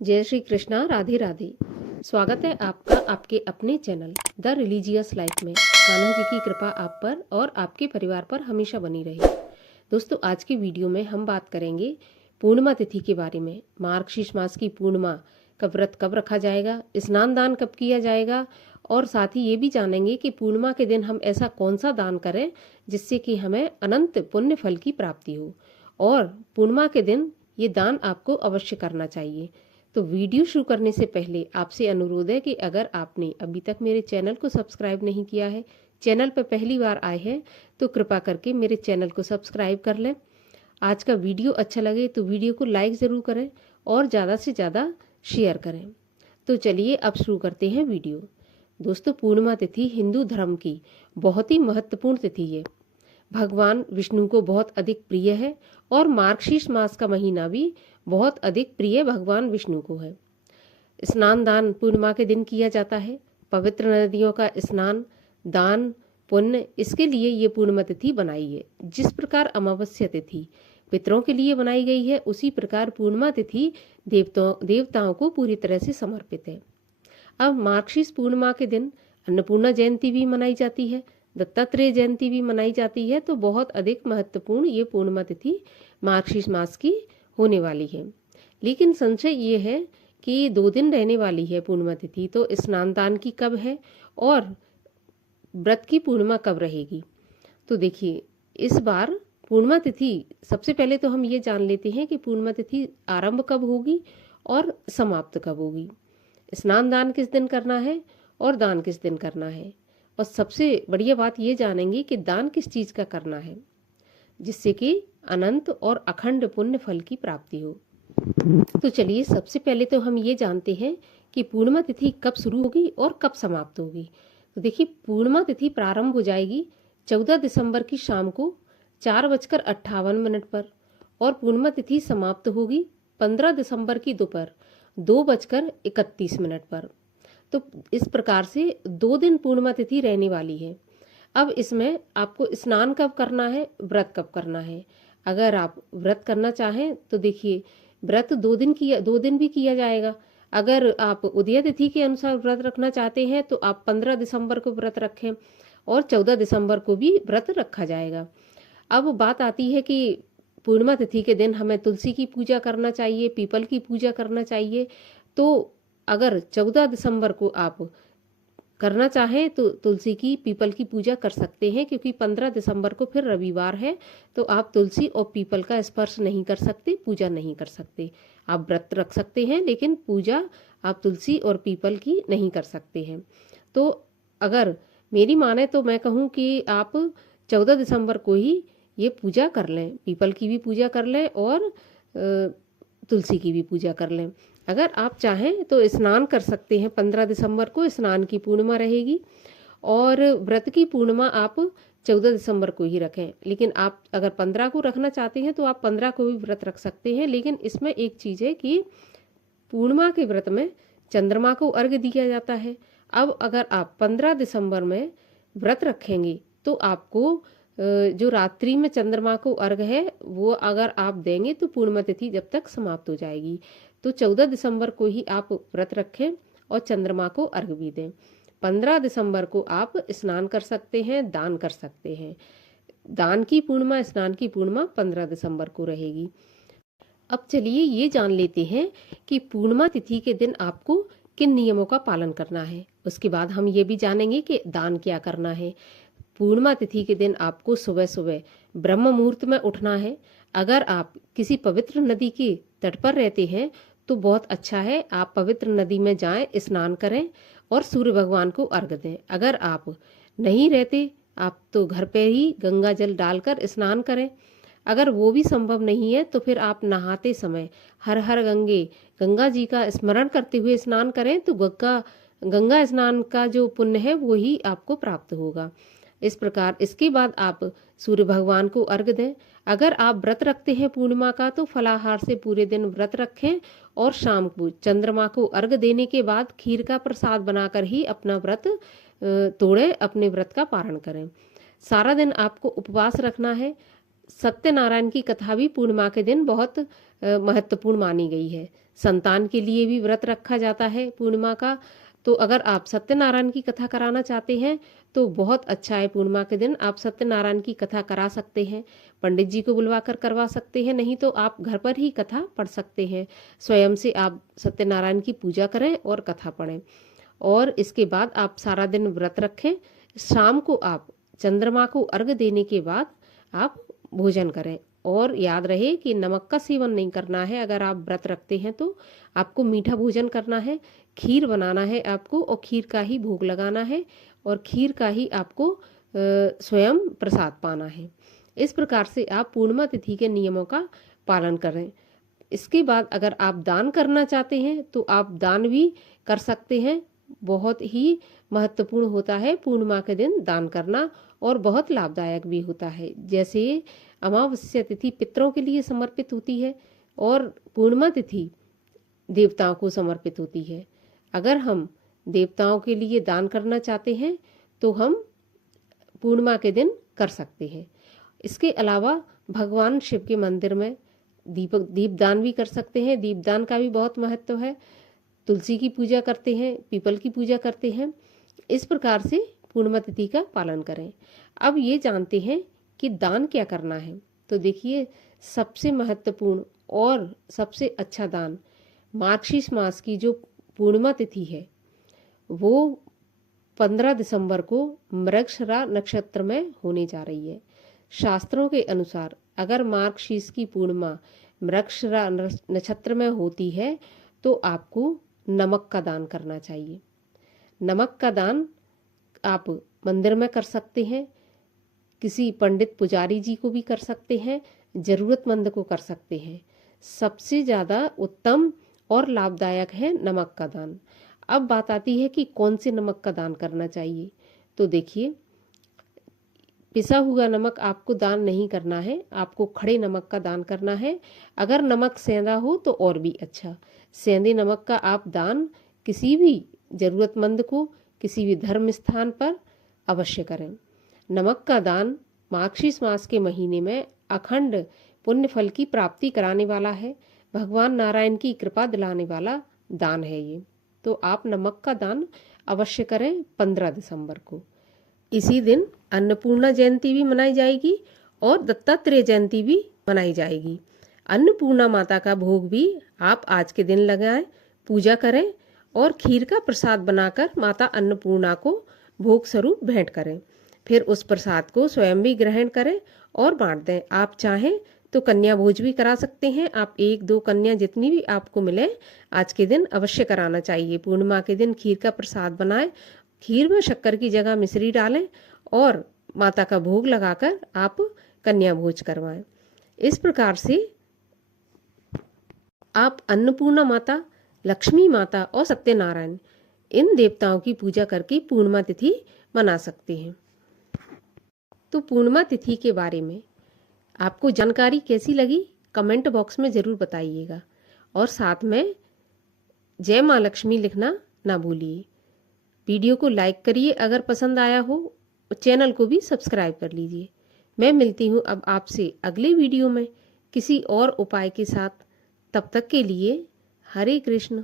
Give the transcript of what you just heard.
जय श्री कृष्णा। राधे राधे। स्वागत है आपका आपके अपने चैनल द रिलीजियस लाइफ में। कान्हा जी की कृपा आप पर और आपके परिवार पर हमेशा बनी रहे। दोस्तों, आज की वीडियो में हम बात करेंगे पूर्णिमा तिथि के बारे में। मार्गशीर्ष मास की पूर्णिमा का व्रत कब रखा जाएगा, स्नान दान कब किया जाएगा, और साथ ही ये भी जानेंगे कि पूर्णिमा के दिन हम ऐसा कौन सा दान करें जिससे कि हमें अनंत पुण्य फल की प्राप्ति हो। और पूर्णिमा के दिन ये दान आपको अवश्य करना चाहिए। तो वीडियो शुरू करने से पहले आपसे अनुरोध है कि अगर आपने अभी तक मेरे चैनल को सब्सक्राइब नहीं किया है, चैनल पर पहली बार आए हैं, तो कृपा करके मेरे चैनल को सब्सक्राइब कर लें। आज का वीडियो अच्छा लगे तो वीडियो को लाइक ज़रूर करें और ज़्यादा से ज़्यादा शेयर करें। तो चलिए अब शुरू करते हैं वीडियो। दोस्तों, पूर्णिमा तिथि हिंदू धर्म की बहुत ही महत्वपूर्ण तिथि है। भगवान विष्णु को बहुत अधिक प्रिय है और मार्गशीर्ष मास का महीना भी बहुत अधिक प्रिय भगवान विष्णु को है। स्नान दान पूर्णिमा के दिन किया जाता है। पवित्र नदियों का स्नान, दान, पुण्य, इसके लिए ये पूर्णिमा तिथि बनाई है। जिस प्रकार अमावस्या तिथि पितरों के लिए बनाई गई है, उसी प्रकार पूर्णिमा तिथि देवताओं को पूरी तरह से समर्पित है। अब मार्गशीर्ष पूर्णिमा के दिन अन्नपूर्णा जयंती भी मनाई जाती है, दत्तात्रेय जयंती भी मनाई जाती है। तो बहुत अधिक महत्वपूर्ण ये पूर्णिमा तिथि मार्गशीर्ष मास की होने वाली है। लेकिन संशय ये है कि 2 दिन रहने वाली है पूर्णिमा तिथि, तो स्नान दान की कब है और व्रत की पूर्णिमा कब रहेगी। तो देखिए, इस बार पूर्णिमा तिथि, सबसे पहले तो हम ये जान लेते हैं कि पूर्णिमा तिथि आरंभ कब होगी और समाप्त कब होगी। स्नान दान किस दिन करना है और दान किस दिन करना है, और सबसे बढ़िया बात ये जानेंगे कि दान किस चीज़ का करना है जिससे कि अनंत और अखंड पुण्य फल की प्राप्ति हो। तो चलिए, सबसे पहले तो हम ये जानते हैं कि पूर्णिमा तिथि कब शुरू होगी और कब समाप्त होगी। तो देखिए, पूर्णिमा तिथि प्रारंभ हो जाएगी 14 दिसंबर की शाम को 4:58 पर, और पूर्णिमा तिथि समाप्त होगी 15 दिसंबर की दोपहर 2:31 पर। तो इस प्रकार से 2 दिन पूर्णिमा तिथि रहने वाली है। अब इसमें आपको स्नान कब करना है, व्रत कब करना है। अगर आप व्रत करना चाहें तो देखिए, व्रत 2 दिन भी किया जाएगा। अगर आप उदय तिथि के अनुसार व्रत रखना चाहते हैं तो आप 15 दिसंबर को व्रत रखें और 14 दिसंबर को भी व्रत रखा जाएगा। अब बात आती है कि पूर्णिमा तिथि के दिन हमें तुलसी की पूजा करना चाहिए, पीपल की पूजा करना चाहिए। तो अगर 14 दिसंबर को आप करना चाहें तो तुलसी की, पीपल की पूजा कर सकते हैं, क्योंकि 15 दिसंबर को फिर रविवार है, तो आप तुलसी और पीपल का स्पर्श नहीं कर सकते, पूजा नहीं कर सकते। आप व्रत रख सकते हैं लेकिन पूजा आप तुलसी और पीपल की नहीं कर सकते हैं। तो अगर मेरी माने तो मैं कहूँ कि आप 14 दिसंबर को ही ये पूजा कर लें, पीपल की भी पूजा कर लें और तुलसी की भी पूजा कर लें। अगर आप चाहें तो स्नान कर सकते हैं। 15 दिसंबर को स्नान की पूर्णिमा रहेगी और व्रत की पूर्णिमा आप 14 दिसंबर को ही रखें। लेकिन आप अगर 15 को रखना चाहते हैं तो आप 15 को भी व्रत रख सकते हैं। लेकिन इसमें एक चीज़ है कि पूर्णिमा के व्रत में चंद्रमा को अर्घ्य दिया जाता है। अब अगर आप 15 दिसंबर में व्रत रखेंगे तो आपको जो रात्रि में चंद्रमा को अर्घ्य है वो अगर आप देंगे तो पूर्णिमा तिथि जब तक समाप्त हो जाएगी। तो 14 दिसंबर को ही आप व्रत रखें और चंद्रमा को अर्घ्य भी दें। 15 दिसंबर को आप स्नान कर सकते हैं, दान कर सकते हैं। दान की पूर्णिमा, स्नान की पूर्णिमा 15 दिसंबर को रहेगी। अब चलिए ये जान लेते हैं कि पूर्णिमा तिथि के दिन आपको किन नियमों का पालन करना है। उसके बाद हम ये भी जानेंगे कि दान क्या करना है। पूर्णिमा तिथि के दिन आपको सुबह सुबह ब्रह्म मुहूर्त में उठना है। अगर आप किसी पवित्र नदी के तट पर रहते हैं तो बहुत अच्छा है, आप पवित्र नदी में जाएं, स्नान करें और सूर्य भगवान को अर्घ्य दें। अगर आप नहीं रहते, आप तो घर पे ही गंगा जल डालकर स्नान करें। अगर वो भी संभव नहीं है तो फिर आप नहाते समय हर हर गंगे, गंगा जी का स्मरण करते हुए स्नान करें, तो गंगा स्नान का जो पुण्य है वो ही आपको प्राप्त होगा। इस प्रकार इसके बाद आप सूर्य भगवान को अर्घ्य दें। अगर आप व्रत रखते हैं पूर्णिमा का तो फलाहार से पूरे दिन व्रत रखें और शाम को चंद्रमा को अर्घ्य देने के बाद खीर का प्रसाद बनाकर ही अपना व्रत तोड़ें, अपने व्रत का पारण करें। सारा दिन आपको उपवास रखना है। सत्यनारायण की कथा भी पूर्णिमा के दिन बहुत महत्वपूर्ण मानी गई है। संतान के लिए भी व्रत रखा जाता है पूर्णिमा का। तो अगर आप सत्यनारायण की कथा कराना चाहते हैं तो बहुत अच्छा है, पूर्णिमा के दिन आप सत्यनारायण की कथा करा सकते हैं। पंडित जी को बुलवा कर करवा सकते हैं, नहीं तो आप घर पर ही कथा पढ़ सकते हैं। स्वयं से आप सत्यनारायण की पूजा करें और कथा पढ़ें। और इसके बाद आप सारा दिन व्रत रखें। शाम को आप चंद्रमा को अर्घ देने के बाद आप भोजन करें। और याद रहे कि नमक का सेवन नहीं करना है। अगर आप व्रत रखते हैं तो आपको मीठा भोजन करना है, खीर बनाना है आपको और खीर का ही भोग लगाना है और खीर का ही आपको स्वयं प्रसाद पाना है। इस प्रकार से आप पूर्णिमा तिथि के नियमों का पालन करें। इसके बाद अगर आप दान करना चाहते हैं तो आप दान भी कर सकते हैं। बहुत ही महत्वपूर्ण होता है पूर्णिमा के दिन दान करना और बहुत लाभदायक भी होता है। जैसे अमावस्या तिथि पितरों के लिए समर्पित होती है और पूर्णिमा तिथि देवताओं को समर्पित होती है। अगर हम देवताओं के लिए दान करना चाहते हैं तो हम पूर्णिमा के दिन कर सकते हैं। इसके अलावा भगवान शिव के मंदिर में दीपदान भी कर सकते हैं। दीपदान का भी बहुत महत्व है। तुलसी की पूजा करते हैं, पीपल की पूजा करते हैं। इस प्रकार से पूर्णिमा तिथि का पालन करें। अब ये जानते हैं कि दान क्या करना है। तो देखिए, सबसे महत्वपूर्ण और सबसे अच्छा दान मार्गशीर्ष मास की जो पूर्णिमा तिथि है वो 15 दिसंबर को मृगशिरा नक्षत्र में होने जा रही है। शास्त्रों के अनुसार अगर मार्गशीर्ष की पूर्णिमा मृगशिरा नक्षत्र में होती है तो आपको नमक का दान करना चाहिए। नमक का दान आप मंदिर में कर सकते हैं, किसी पंडित पुजारी जी को भी कर सकते हैं, जरूरतमंद को कर सकते हैं। सबसे ज़्यादा उत्तम और लाभदायक है नमक का दान। अब बात आती है कि कौन से नमक का दान करना चाहिए। तो देखिए, पिसा हुआ नमक आपको दान नहीं करना है, आपको खड़े नमक का दान करना है। अगर नमक सेंधा हो तो और भी अच्छा। सेंधे नमक का आप दान किसी भी जरूरतमंद को किसी भी धर्म स्थान पर अवश्य करें। नमक का दान मार्गशीर्ष मास के महीने में अखंड पुण्य फल की प्राप्ति कराने वाला है। भगवान नारायण की कृपा दिलाने वाला दान है ये। तो आप नमक का दान अवश्य करें 15 दिसंबर को। इसी दिन अन्नपूर्णा जयंती भी मनाई जाएगी और दत्तात्रेय जयंती भी मनाई जाएगी। अन्नपूर्णा माता का भोग भी आप आज के दिन लगाएं, पूजा करें और खीर का प्रसाद बनाकर माता अन्नपूर्णा को भोग स्वरूप भेंट करें। फिर उस प्रसाद को स्वयं भी ग्रहण करें और बांट दें। आप चाहें तो कन्या भोज भी करा सकते हैं। आप 1-2 कन्या जितनी भी आपको मिले आज के दिन अवश्य कराना चाहिए। पूर्णिमा के दिन खीर का प्रसाद बनाएं, खीर में शक्कर की जगह मिश्री डालें और माता का भोग लगाकर आप कन्या भोज करवाएं। इस प्रकार से आप अन्नपूर्णा माता, लक्ष्मी माता और सत्यनारायण इन देवताओं की पूजा करके पूर्णिमा तिथि मना सकते हैं। तो पूर्णिमा तिथि के बारे में आपको जानकारी कैसी लगी कमेंट बॉक्स में ज़रूर बताइएगा और साथ में जय माँ लक्ष्मी लिखना ना भूलिए। वीडियो को लाइक करिए अगर पसंद आया हो, चैनल को भी सब्सक्राइब कर लीजिए। मैं मिलती हूँ अब आपसे अगले वीडियो में किसी और उपाय के साथ। तब तक के लिए हरे कृष्ण।